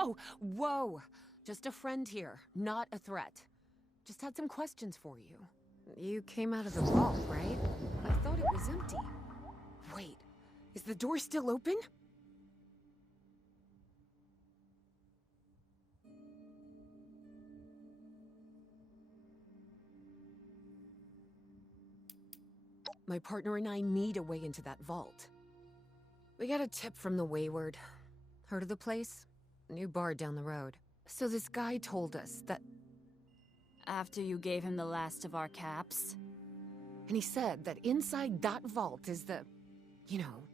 Whoa! Whoa! Just a friend here, not a threat. Just had some questions for you. You came out of the vault, right? I thought it was empty. Wait, is the door still open? My partner and I need a way into that vault. We got a tip from the Wayward. Heard of the place? New bar down the road. So this guy told us that... After you gave him the last of our caps? And he said that inside that vault is the... You know,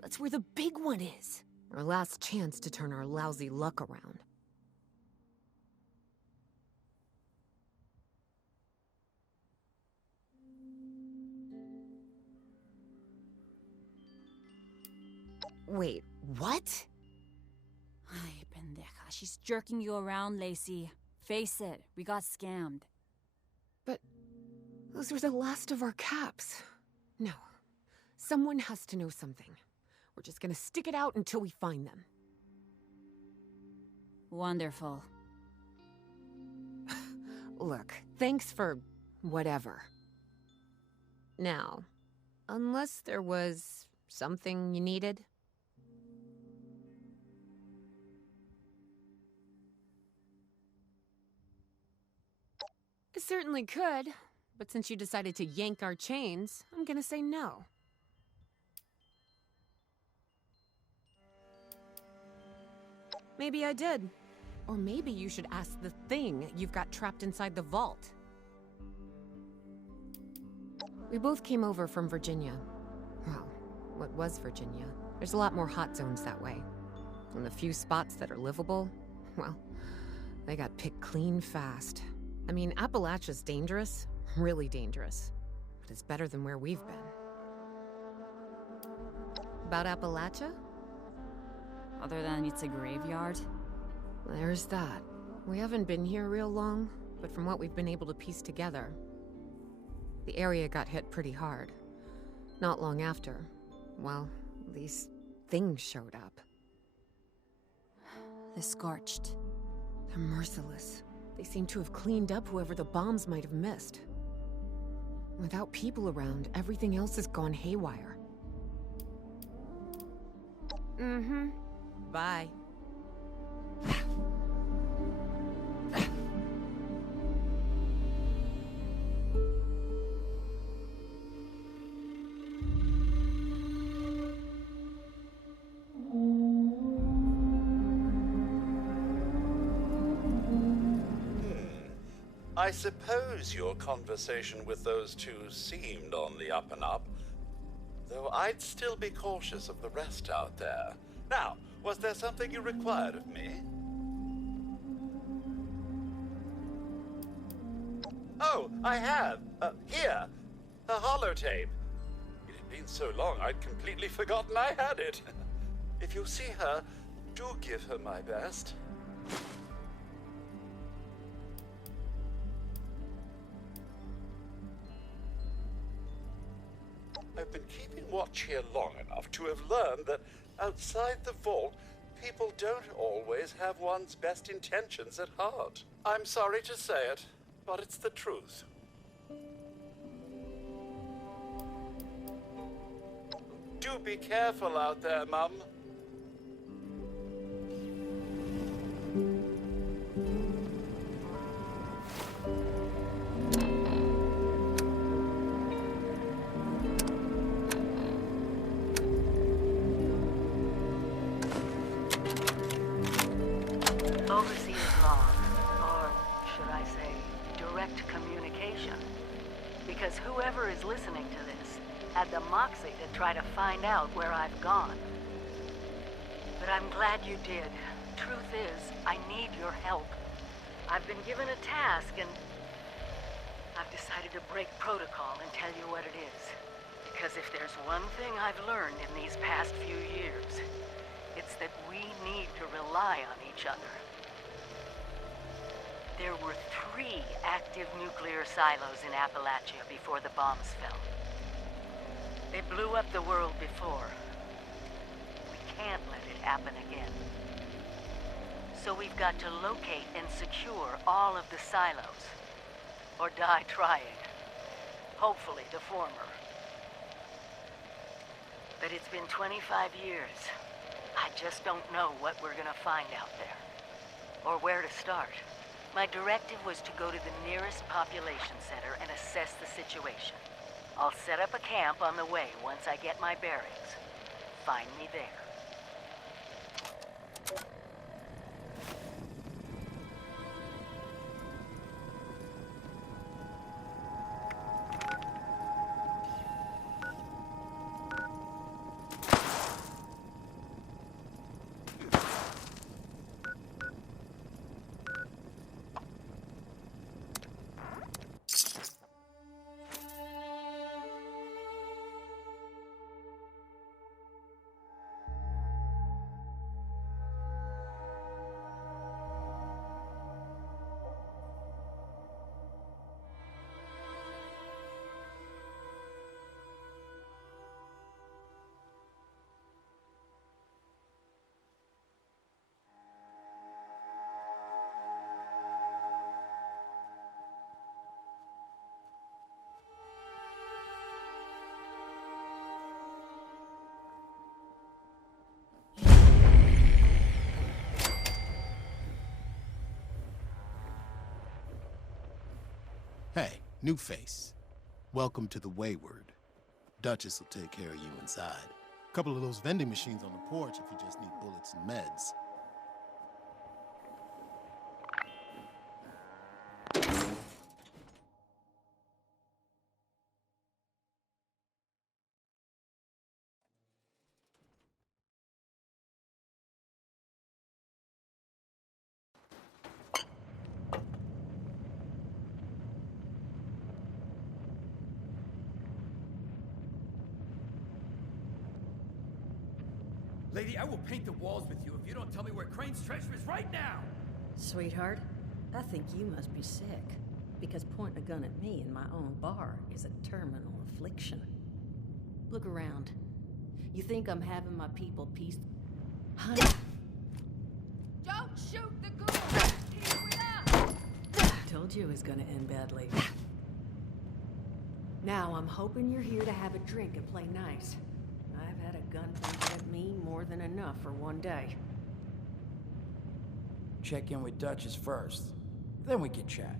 that's where the big one is. Our last chance to turn our lousy luck around. Wait, what? Ay, pendeja. She's jerking you around, Lacey. Face it, we got scammed. But those were the last of our caps. No. Someone has to know something. We're just gonna stick it out until we find them. Wonderful. Look, thanks for whatever. Now, unless there was something you needed. I certainly could, but since you decided to yank our chains, I'm gonna say no. Maybe I did. Or maybe you should ask the thing you've got trapped inside the vault. We both came over from Virginia. Well, what was Virginia? There's a lot more hot zones that way. And the few spots that are livable, well, they got picked clean fast. I mean, Appalachia's dangerous, really dangerous. But it's better than where we've been. About Appalachia? Other than it's a graveyard? There's that. We haven't been here real long, but from what we've been able to piece together, the area got hit pretty hard. Not long after, well, these things showed up. The Scorched. They're merciless. They seem to have cleaned up whoever the bombs might have missed. Without people around, everything else has gone haywire. Mm-hmm. Bye. I suppose your conversation with those two seemed on the up and up, though I'd still be cautious of the rest out there. Now, was there something you required of me? Oh, I have. Here. A holotape. It had been so long I'd completely forgotten I had it. If you see her, do give her my best. I've been keeping watch here long enough to have learned that outside the vault, people don't always have one's best intentions at heart. I'm sorry to say it, but it's the truth. Do be careful out there, Mum. Overseer's log, or should I say, direct communication. Because whoever is listening to this had the moxie to try to find out where I've gone. But I'm glad you did. Truth is, I need your help. I've been given a task and I've decided to break protocol and tell you what it is. Because if there's one thing I've learned in these past few years, it's that we need to rely on each other. There were 3 active nuclear silos in Appalachia before the bombs fell. They blew up the world before. We can't let it happen again. So we've got to locate and secure all of the silos. Or die trying. Hopefully the former. But it's been 25 years. I just don't know what we're gonna find out there. Or where to start. My directive was to go to the nearest population center and assess the situation. I'll set up a camp on the way once I get my bearings. Find me there. Hey, new face. Welcome to the Wayward. Duchess will take care of you inside. Couple of those vending machines on the porch if you just need bullets and meds. Lady, I will paint the walls with you if you don't tell me where Crane's treasure is right now! Sweetheart, I think you must be sick, because pointing a gun at me in my own bar is a terminal affliction. Look around. You think I'm having my people peace? Honey. Don't shoot the ghoul! He's with us! Told you it was gonna end badly. Now I'm hoping you're here to have a drink and play nice. I've had a gun pointed at me more than enough for one day. Check in with Duchess first, then we can chat.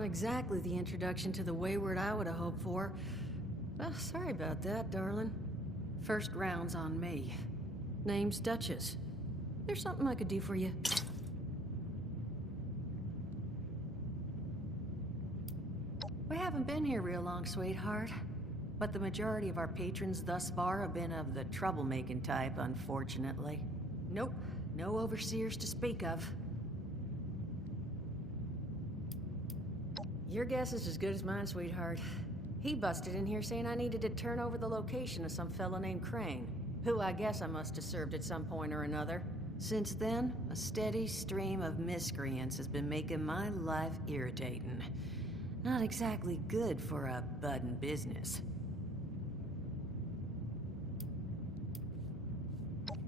Not exactly the introduction to the Wayward I would have hoped for. Well, sorry about that, darling. First round's on me. Name's Duchess. There's something I could do for you. We haven't been here real long, sweetheart. But the majority of our patrons thus far have been of the troublemaking type, unfortunately. Nope, no overseers to speak of. Your guess is as good as mine, sweetheart. He busted in here saying I needed to turn over the location of some fella named Crane, who I guess I must have served at some point or another. Since then, a steady stream of miscreants has been making my life irritating. Not exactly good for a budding business.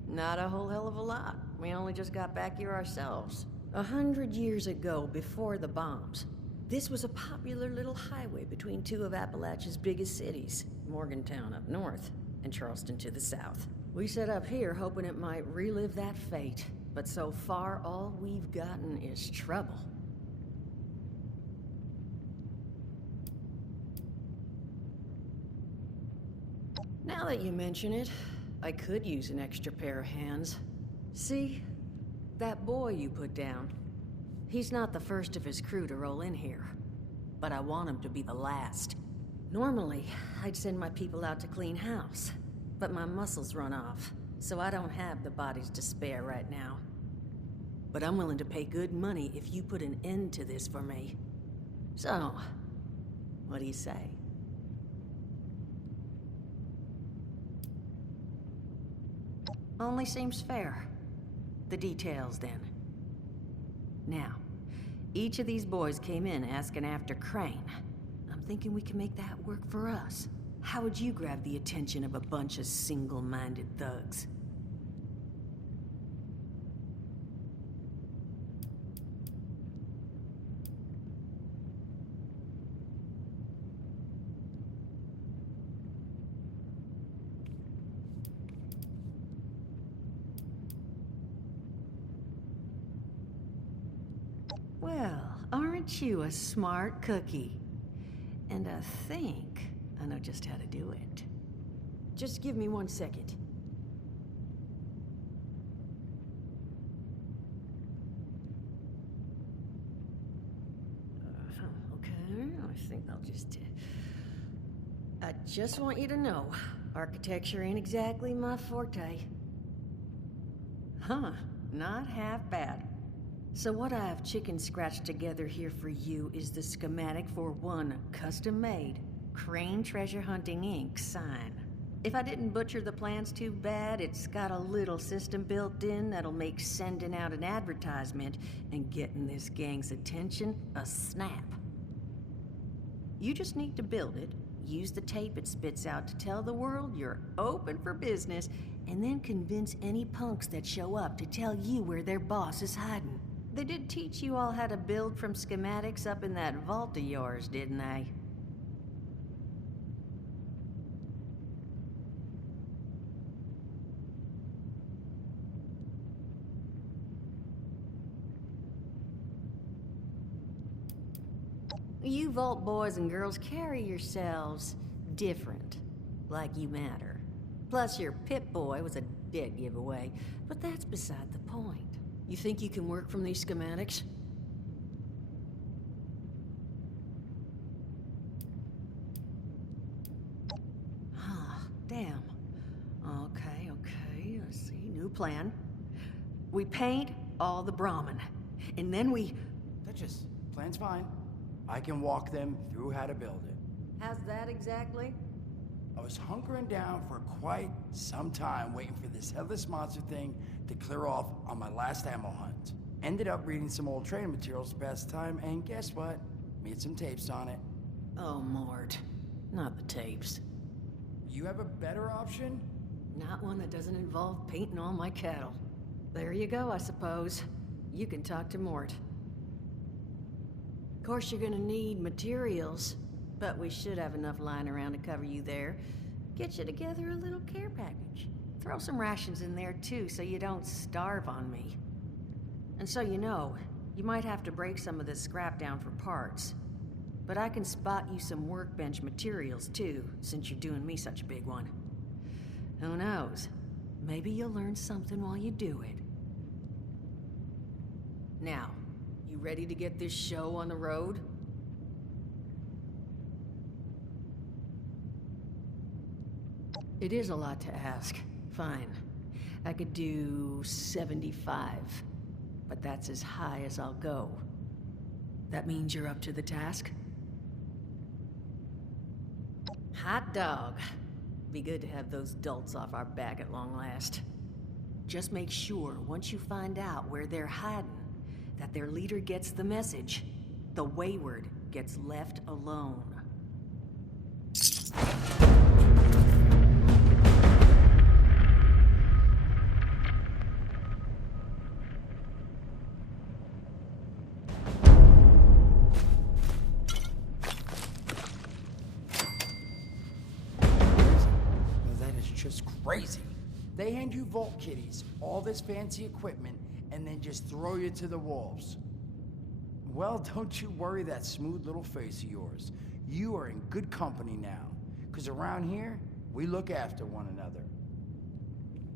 Not a whole hell of a lot. We only just got back here ourselves. 100 years ago, before the bombs, this was a popular little highway between two of Appalachia's biggest cities, Morgantown up north and Charleston to the south. We set up here hoping it might relive that fate, but so far all we've gotten is trouble. Now that you mention it, I could use an extra pair of hands. See? That boy you put down. He's not the first of his crew to roll in here. But I want him to be the last. Normally, I'd send my people out to clean house. But my muscles run off, so I don't have the bodies to spare right now. But I'm willing to pay good money if you put an end to this for me. So, what do you say? Only seems fair. The details, then. Now, each of these boys came in asking after Crane. I'm thinking we can make that work for us. How would you grab the attention of a bunch of single-minded thugs? Well, aren't you a smart cookie? And I think I know just how to do it. Just give me 1 second. Okay, I think I'll just... I just want you to know, architecture ain't exactly my forte. Huh, not half bad. So what I have chicken scratched together here for you is the schematic for one custom-made Crane Treasure Hunting Inc. sign. If I didn't butcher the plans too bad, it's got a little system built in that'll make sending out an advertisement and getting this gang's attention a snap. You just need to build it, use the tape it spits out to tell the world you're open for business, and then convince any punks that show up to tell you where their boss is hiding. They did teach you all how to build from schematics up in that vault of yours, didn't they? You vault boys and girls carry yourselves different, like you matter. Plus your Pip-Boy was a dead giveaway, but that's beside the point. You think you can work from these schematics? Huh, damn. Okay, let's see, new plan. We paint all the Brahmin, and then we... Duchess, plan's fine. I can walk them through how to build it. How's that exactly? I was hunkering down for quite some time waiting for this headless monster thing to clear off on my last ammo hunt. Ended up reading some old training materials to pass the time, and guess what? Made some tapes on it. Oh, Mort. Not the tapes. You have a better option? Not one that doesn't involve painting all my cattle. There you go, I suppose. You can talk to Mort. Of course, you're gonna need materials, but we should have enough lying around to cover you there. Get you together a little care package. Throw some rations in there, too, so you don't starve on me. And so you know, you might have to break some of this scrap down for parts. But I can spot you some workbench materials too, since you're doing me such a big one. Who knows? Maybe you'll learn something while you do it. Now, you ready to get this show on the road? It is a lot to ask. Fine. I could do 75, but that's as high as I'll go. That means you're up to the task? Hot dog. Be good to have those dolts off our back at long last. Just make sure, once you find out where they're hiding, that their leader gets the message. The wayward gets left alone. Just crazy. They hand you vault kitties, all this fancy equipment, and then just throw you to the wolves. Well, don't you worry that smooth little face of yours. You are in good company now, because around here, we look after one another.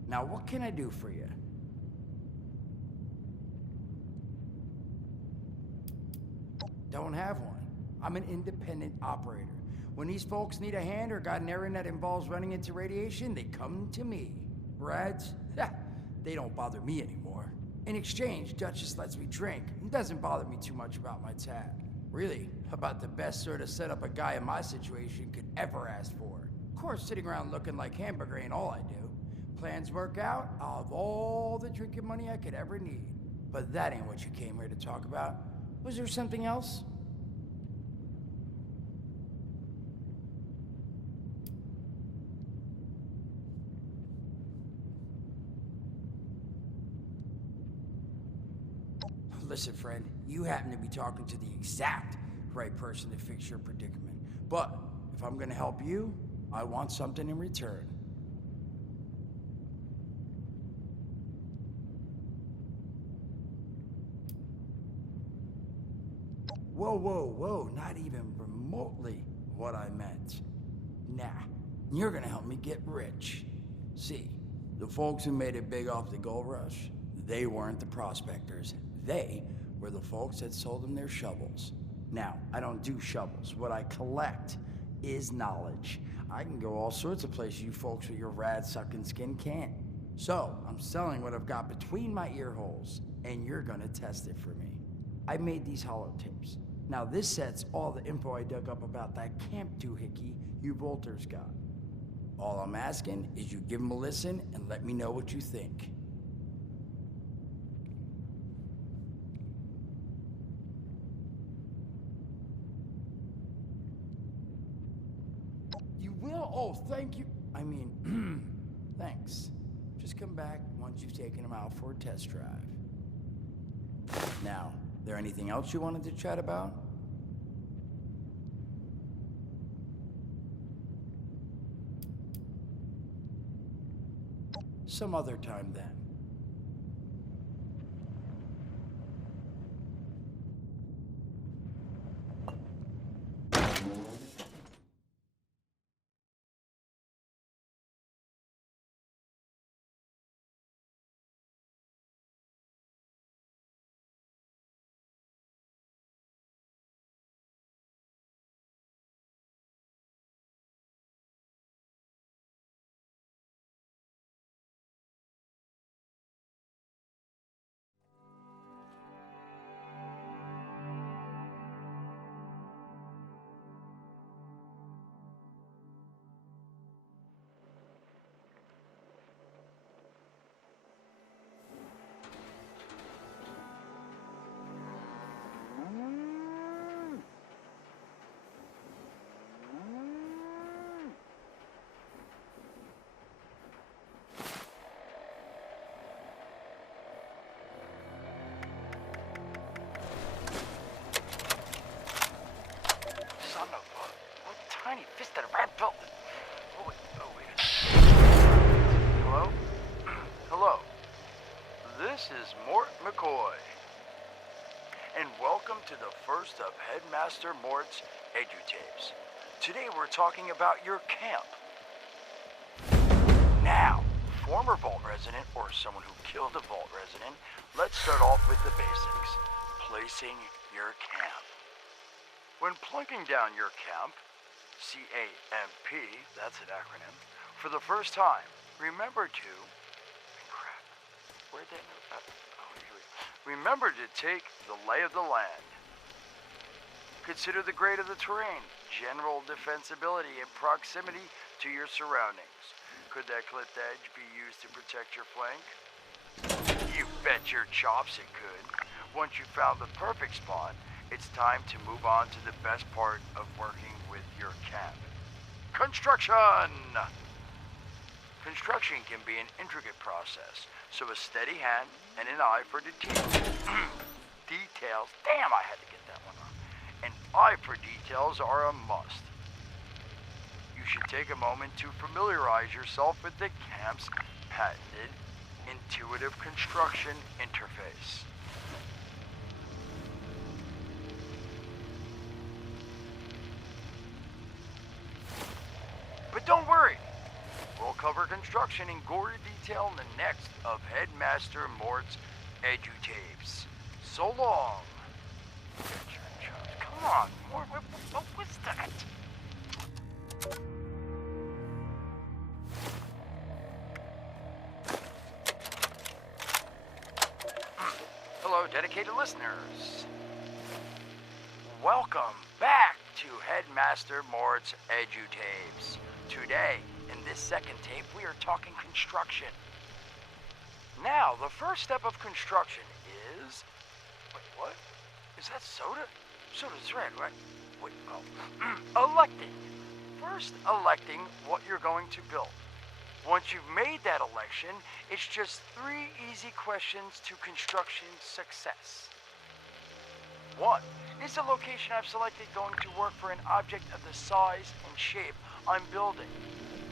Now, what can I do for you? Don't have one. I'm an independent operator. When these folks need a hand or got an errand that involves running into radiation, they come to me. Brads? They don't bother me anymore. In exchange, Duchess lets me drink and doesn't bother me too much about my tab. Really, about the best sort of setup a guy in my situation could ever ask for. Of course, sitting around looking like hamburger ain't all I do. Plans work out, I'll have all the drinking money I could ever need. But that ain't what you came here to talk about. Was there something else? Listen, friend, you happen to be talking to the exact right person to fix your predicament. But if I'm gonna help you, I want something in return. Whoa, whoa, whoa, not even remotely what I meant. Nah, you're gonna help me get rich. See, the folks who made it big off the gold rush, they weren't the prospectors. They were the folks that sold them their shovels. Now, I don't do shovels. What I collect is knowledge. I can go all sorts of places you folks with your rad-sucking skin can't. So, I'm selling what I've got between my ear holes, and you're gonna test it for me. I made these holotapes. Now, this set's all the info I dug up about that camp doohickey you Volters got. All I'm asking is you give them a listen and let me know what you think. Oh, thank you. I mean, thanks. Just come back once you've taken them out for a test drive. Now, there anything else you wanted to chat about? Some other time then. Fisted rat belt. Oh, wait. Hello? Hello. This is Mort McCoy. And welcome to the first of Headmaster Mort's Qtdropz. Today we're talking about your camp. Now, former Vault resident or someone who killed a Vault resident, let's start off with the basics. Placing your camp. When plunking down your camp, CAMP, that's an acronym, for the first time, remember to... Crap. Where'd that... here we go. Remember to take the lay of the land. Consider the grade of the terrain, general defensibility, and proximity to your surroundings. Could that clipped edge be used to protect your flank? You bet your chops it could. Once you've found the perfect spot, it's time to move on to the best part of working with your camp. Construction! Construction can be an intricate process, so a steady hand and an eye for details. Details. Damn, I had to get that one on. An eye for details are a must. You should take a moment to familiarize yourself with the camp's patented intuitive construction interface. But don't worry, we'll cover construction in gory detail in the next of Headmaster Mort's Qtdropz. So long. Come on, Mort, what was that? Hello, dedicated listeners. Welcome back to Headmaster Mort's Qtdropz. Today, in this second tape, we are talking construction. Now, the first step of construction is... Wait, what? Is that soda? Soda's red, right? Wait, oh. Electing. First, electing what you're going to build. Once you've made that election, it's just 3 easy questions to construction success. 1. Is the location I've selected going to work for an object of the size and shape I'm building?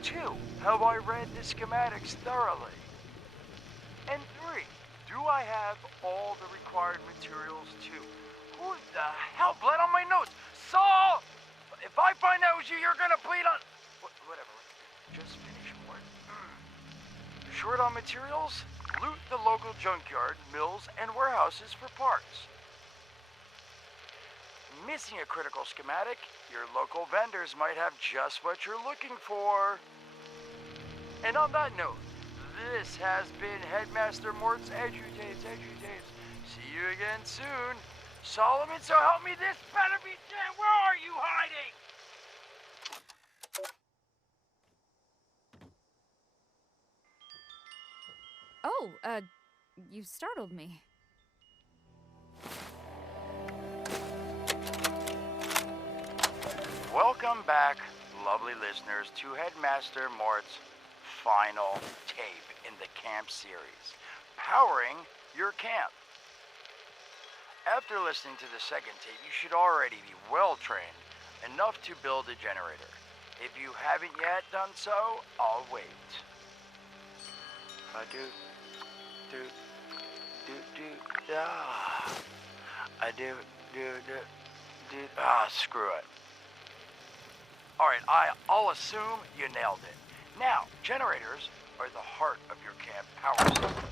2. Have I read the schematics thoroughly? And 3. Do I have all the required materials too? Who the hell bled on my notes? Saul! If I find out it was you, you're gonna bleed on... Whatever. Just finish, Mort. Short on materials? Loot the local junkyard, mills, and warehouses for parts. Missing a critical schematic? Your local vendors might have just what you're looking for. And on that note, this has been Headmaster Mort's Qtdropz. See you again soon. Solomon, so help me, this better be Jen. Where are you hiding? Oh, you startled me. Welcome back, lovely listeners, to Headmaster Mort's final tape in the camp series, Powering Your Camp. After listening to the second tape, you should already be well trained enough to build a generator. If you haven't yet done so, I'll wait. Screw it. Alright, I'll assume you nailed it. Now, generators are the heart of your camp power system.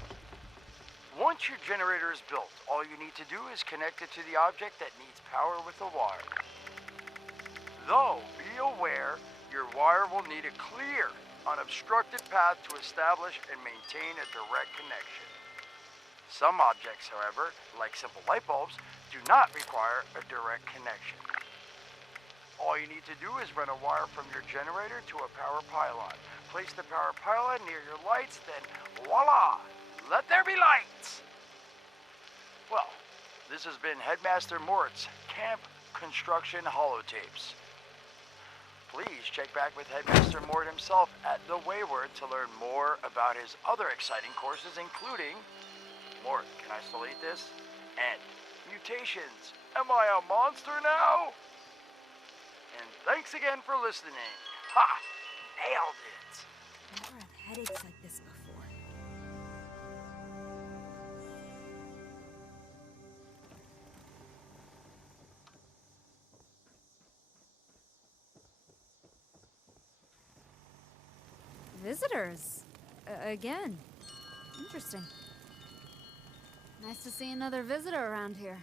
Once your generator is built, all you need to do is connect it to the object that needs power with a wire. Though, be aware, your wire will need a clear, unobstructed path to establish and maintain a direct connection. Some objects, however, like simple light bulbs, do not require a direct connection. All you need to do is run a wire from your generator to a power pylon. Place the power pylon near your lights, then voila! Let there be lights! Well, this has been Headmaster Mort's Camp Construction Holotapes. Please check back with Headmaster Mort himself at The Wayward to learn more about his other exciting courses, including Mort, can I still eat this? And mutations. Am I a monster now? And thanks again for listening. Ha! Nailed it! Never had headaches like this before. Visitors. Again. Interesting. Nice to see another visitor around here.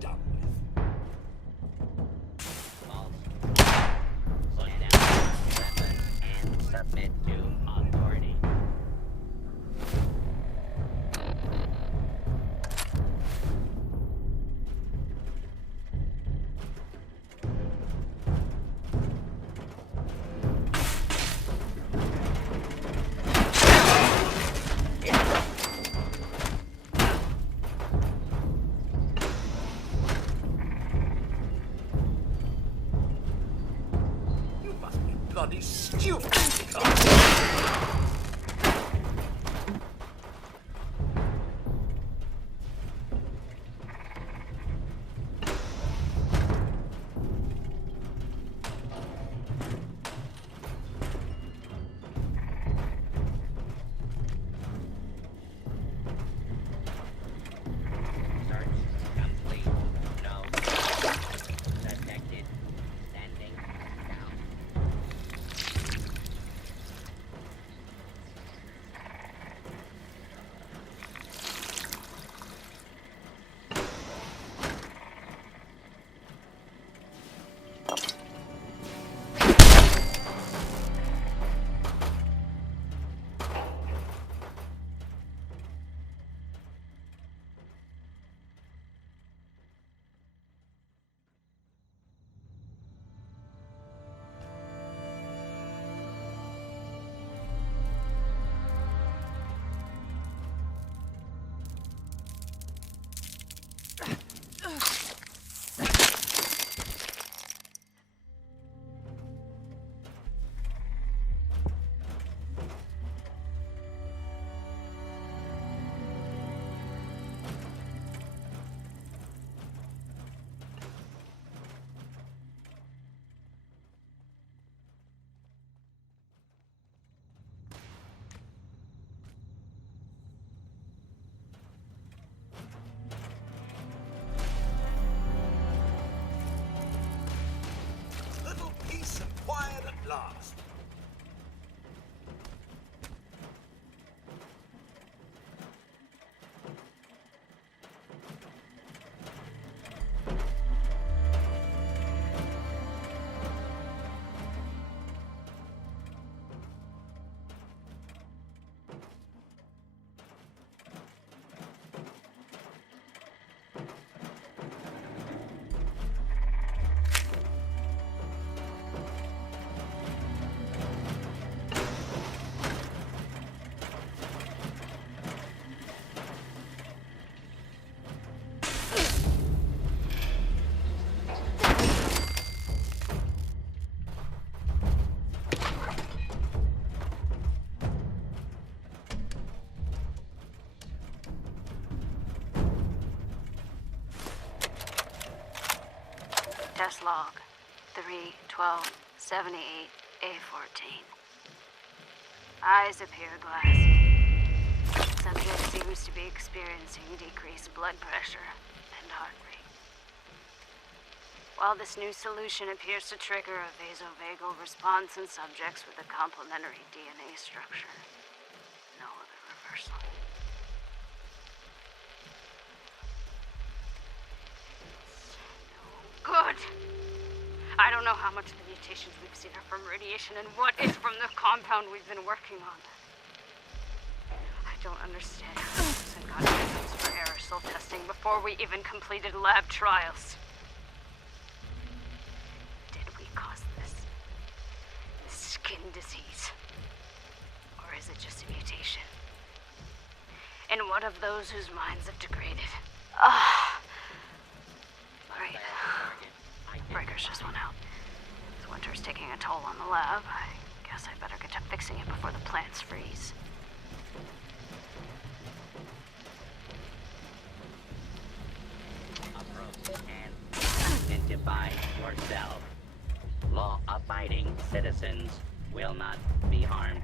done with. False. Put down your weapon and submit to authority. You must be bloody stupid. Search complete. No. Detected. Sending. Down. Little peace and quiet at last. Test log 3-12-78-A14. Eyes appear glassy. Subject seems to be experiencing decreased blood pressure and heart rate. While this new solution appears to trigger a vasovagal response in subjects with a complementary DNA structure, no other reversal. Good. I don't know how much of the mutations we've seen are from radiation and what is from the compound we've been working on. I don't understand how and got evidence for aerosol testing before we even completed lab trials. Did we cause this skin disease? Or is it just a mutation? And what of those whose minds have degraded? Right. Breakers just went out. This winter's taking a toll on the lab. I guess I better get to fixing it before the plants freeze. Approach and identify yourself. Law-abiding citizens will not be harmed.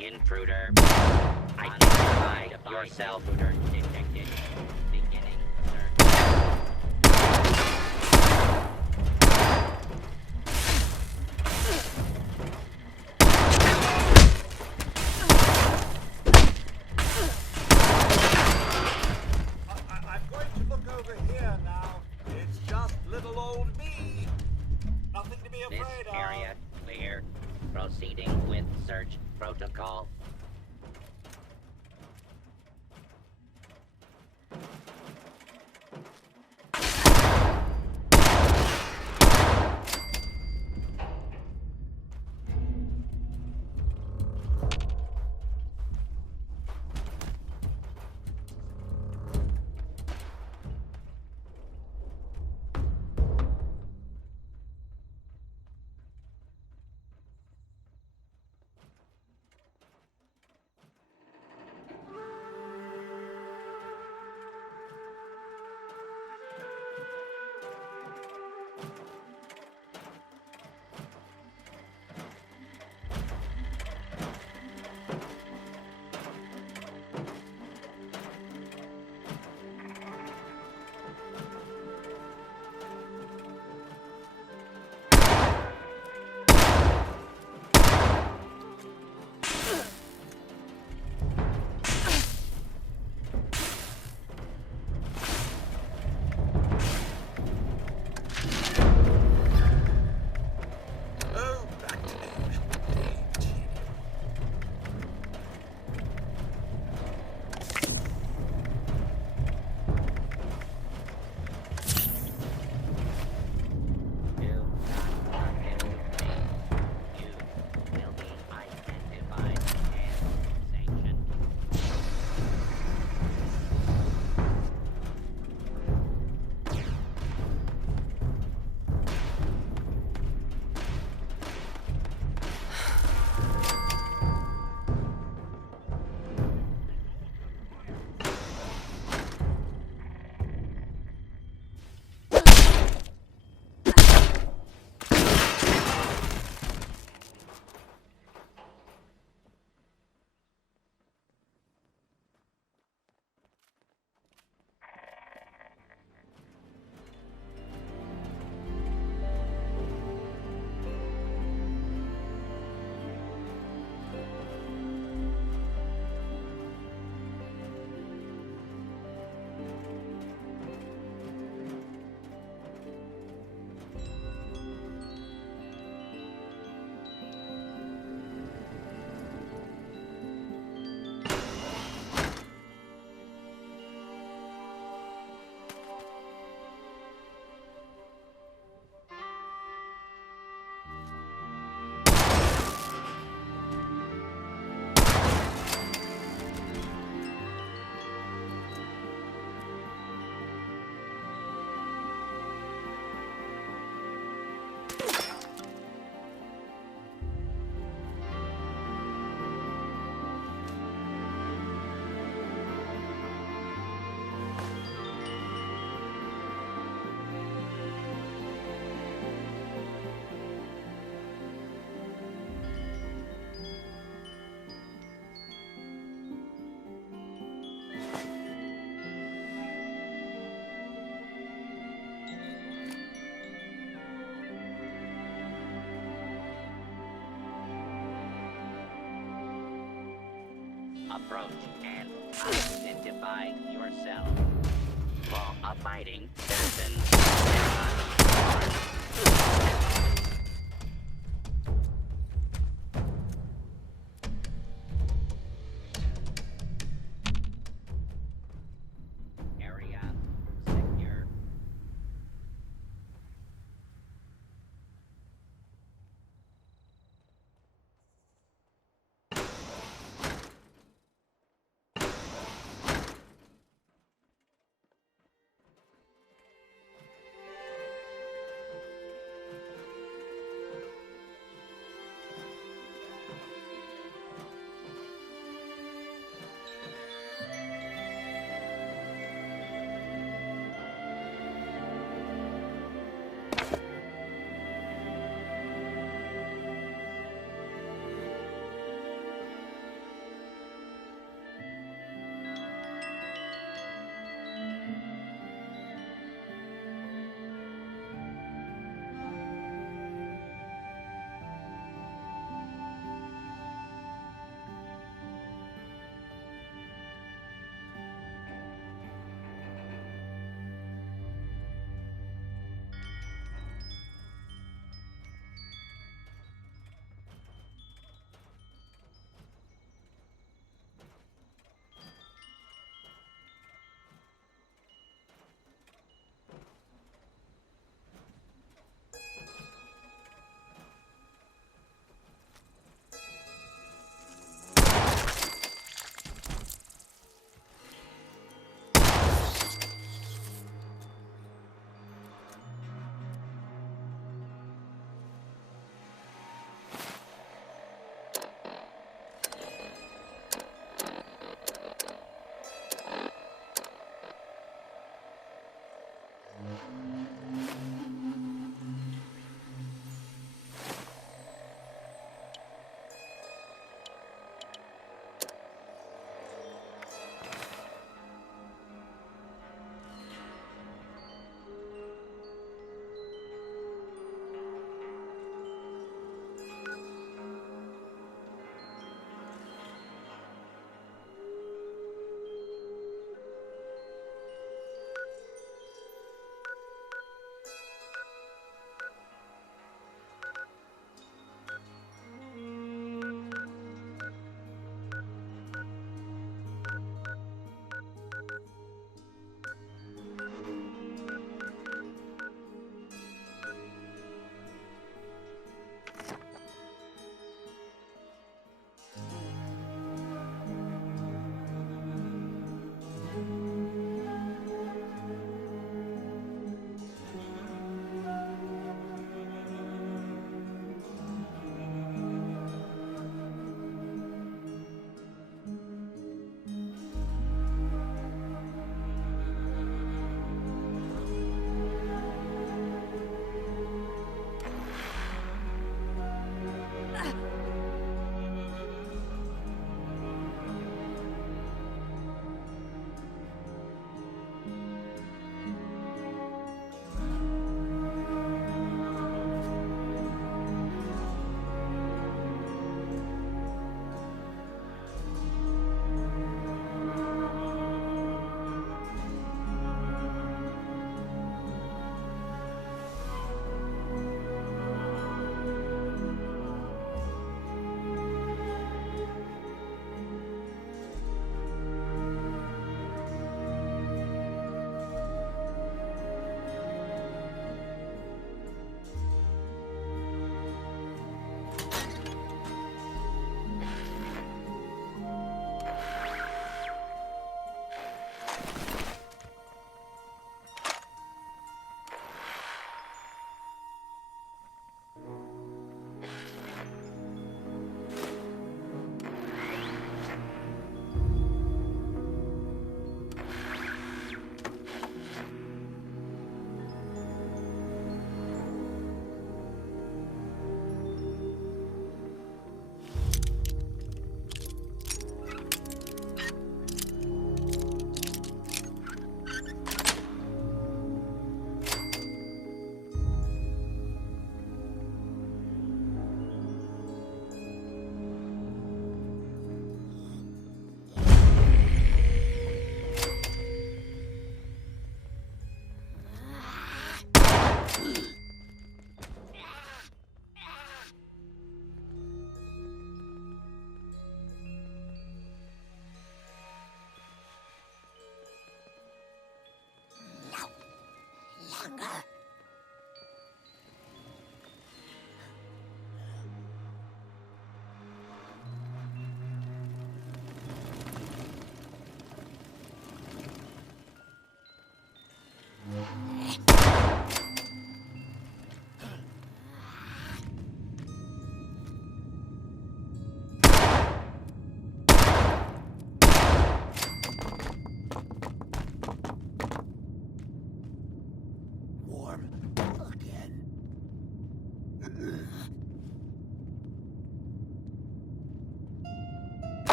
Intruder. Identify yourself. Intruder detected. Beginning search. I'm going to look over here now. It's just little old me. Nothing to be This afraid of. area clear. Proceeding with search protocol. Oh, back to the usual date. Do not kill me. You will be identified and sanctioned. Approach and identify yourself. Law-abiding citizens cannot harm. Area secure.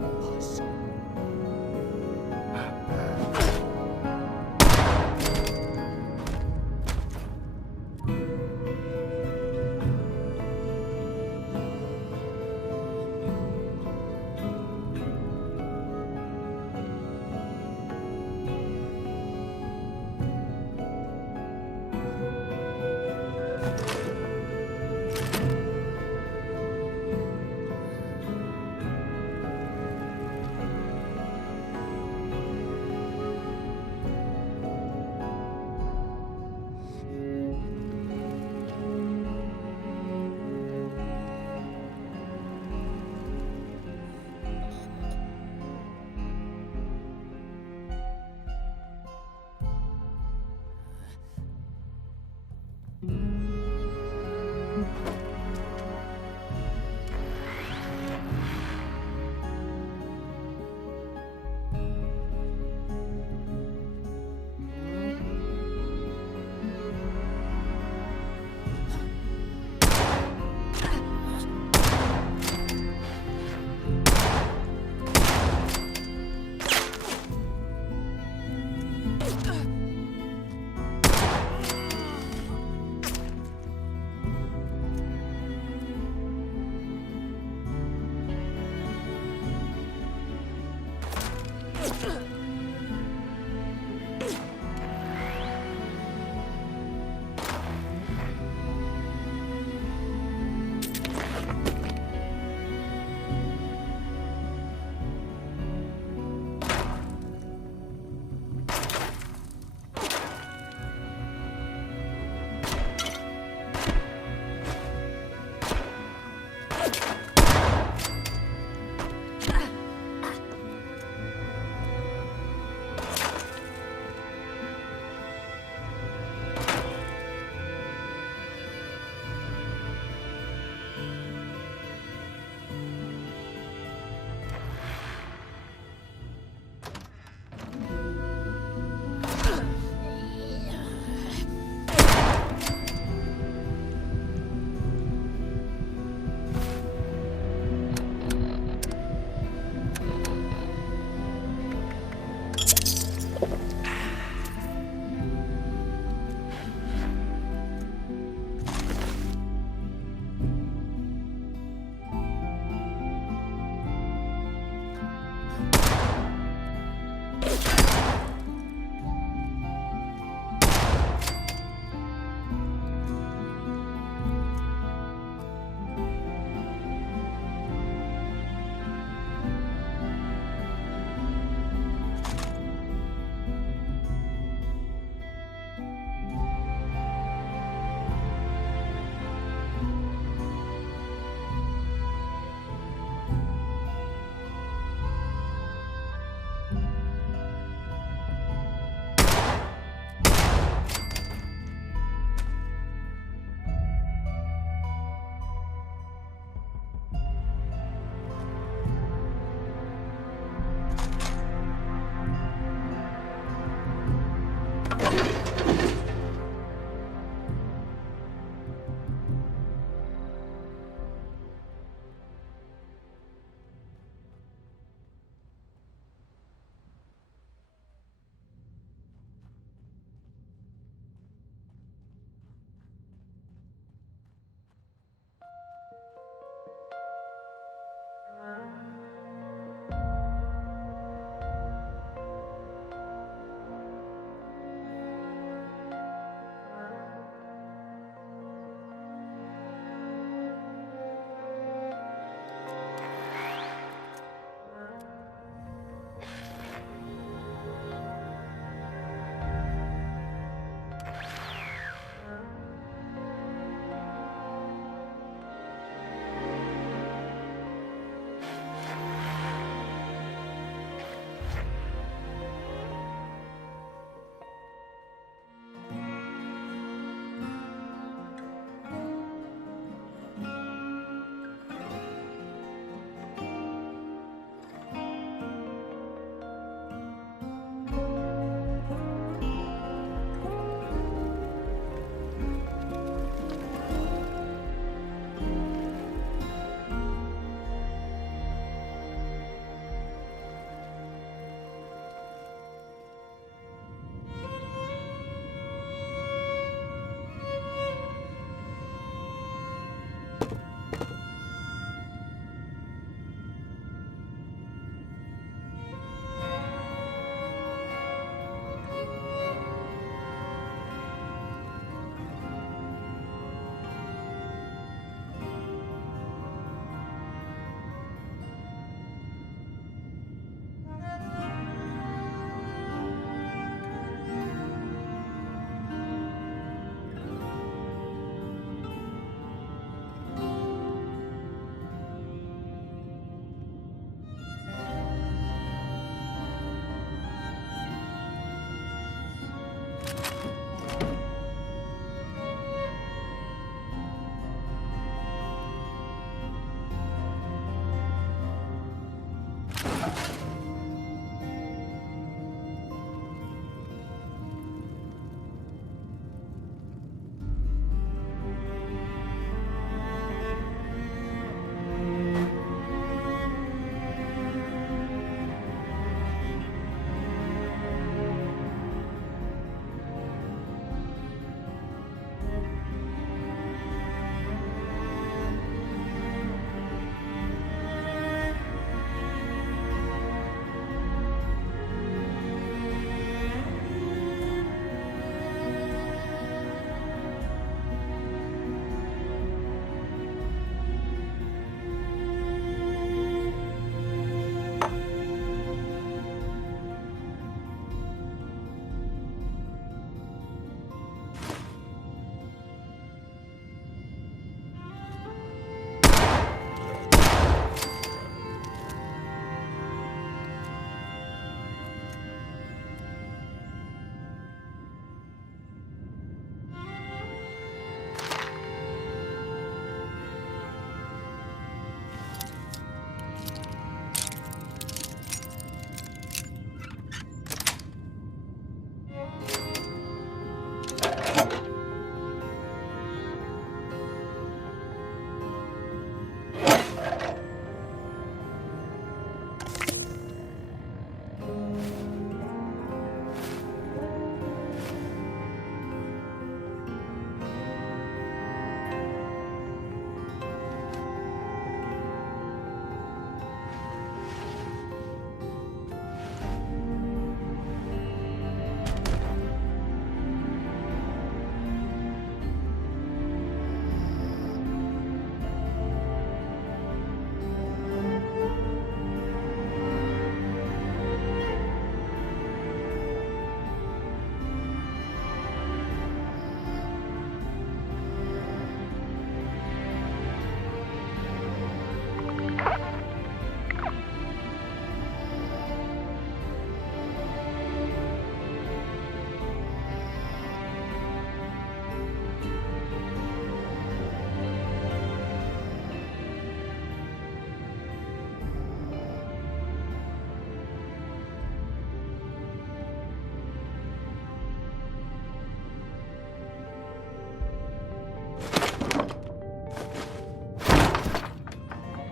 You